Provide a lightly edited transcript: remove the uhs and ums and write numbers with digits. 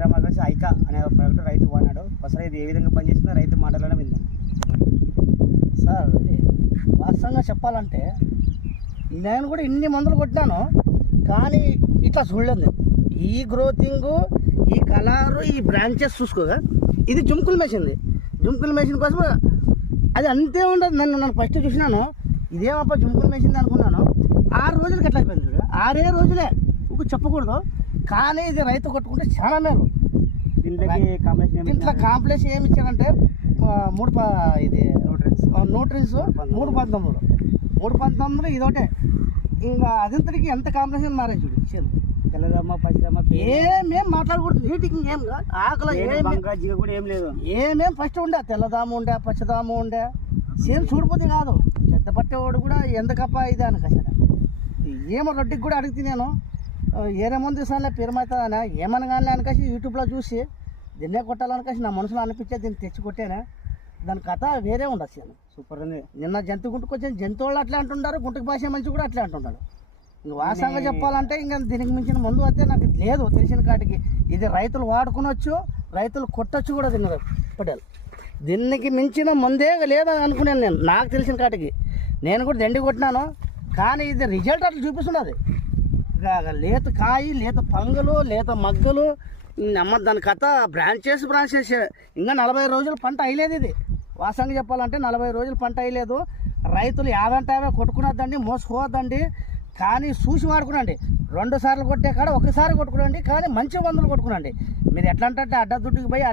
హైదరాబాద్ వచ్చి ఐకా అనే ప్రోడక్ట్ రైతు వాడినాడు. అసలు ఇది ఏ విధంగా పనిచేస్తుందో రైతు మాటలోనే విందాం. సార్ వాస్తవంగా చెప్పాలంటే నేను కూడా ఇన్ని మందులు కొట్టాను, కానీ ఇట్లా చూడలేదు. ఈ గ్రోతింగ్, ఈ కలరు, ఈ బ్రాంచెస్ చూసుకోగా ఇది జుంకుల్ మెషిన్ది. జుంకుల్ మెషిన్ కోసం అది అంతే ఉండదు. నన్ను ఫస్ట్ చూసినాను, ఇదేమప్ప జుంకుల్ మెషిన్ అనుకున్నాను. 6 రోజులకి ఎట్లా అయిపోయింది చూడ, 6 రోజులే ఇంకో చెప్పకూడదు. కానీ ఇది రైతు కొట్టుకుంటే చాలా మేలు. దీంట్లో కాంప్లెక్స్ ఏమి ఇచ్చారంటే ఇది న్యూట్రిన్స్ 319 ఇదొకటే. ఇంకా అదంతటికి ఎంత కాంప్లెక్స్ మారేది చూడు. తెల్లదమ్మ పచ్చిదమ్మ ఏమేం మాట్లాడకూడదు. నీటికి ఇంకేం ఆకలి జిగ కూడా ఏం లేదు. ఏమేం ఫస్ట్ ఉండే తెల్లదాము ఉండే, పచ్చదాము ఉండే. సేమ్ చూడిపోతే కాదు, చెత్త పట్టేవాడు కూడా ఎందుకప్ప ఇదే అనకసా. ఏమో రొట్టికి కూడా అడిగితే నేను ఏరే ముందు తీసానులే పేరుమవుతుందనే ఏమనగానే అనకేసి యూట్యూబ్లో చూసి దీన్నే కొట్టాలనికేసి నా మనసులో అనిపించేది దీన్ని తెచ్చి కొట్టానే. దాని కథ వేరే ఉండొచ్చు. సూపర్ ఉంది. నిన్న జంతు గుంటుకు వచ్చిన జంతువులు అట్లా అంటుంటారు, గుంటుకు భాష మనిషి కూడా అట్లా అంటుంటాడు. ఇంక వాస్తవంగా చెప్పాలంటే ఇంకా దీనికి మించిన మందు అయితే నాకు లేదు తెలిసిన కాటికి. ఇది రైతులు వాడుకునొచ్చు, రైతులు కొట్టచ్చు కూడా తిన్నారు పటేల్. దీనికి మించిన మందే లేదా అనుకున్నాను నేను, నాకు తెలిసిన కాటికి. నేను కూడా దండి కొట్టినాను, కానీ ఇది రిజల్ట్ అట్లా చూపిస్తున్నది. లేత కాయి, లేత పంగలు, లేత మగ్గలు, అమ్మ దాని కథ బ్రాంచెస్ ఇంకా 40 రోజులు పంట అయ్యలేదు. ఇది వాస్తవంగా చెప్పాలంటే 40 రోజులు పంట అయ్యలేదు. రైతులు 50 కొట్టుకున్నదండి, మోసపోవద్దండి. కానీ చూసి వాడుకునండి. 2 సార్లు కొట్టే కాడ 1 సారి కొట్టుకునండి, కానీ మంచి మందులు కొట్టుకునండి. మీరు ఎట్లా అంటే అడ్డ దుడ్డుకి పోయి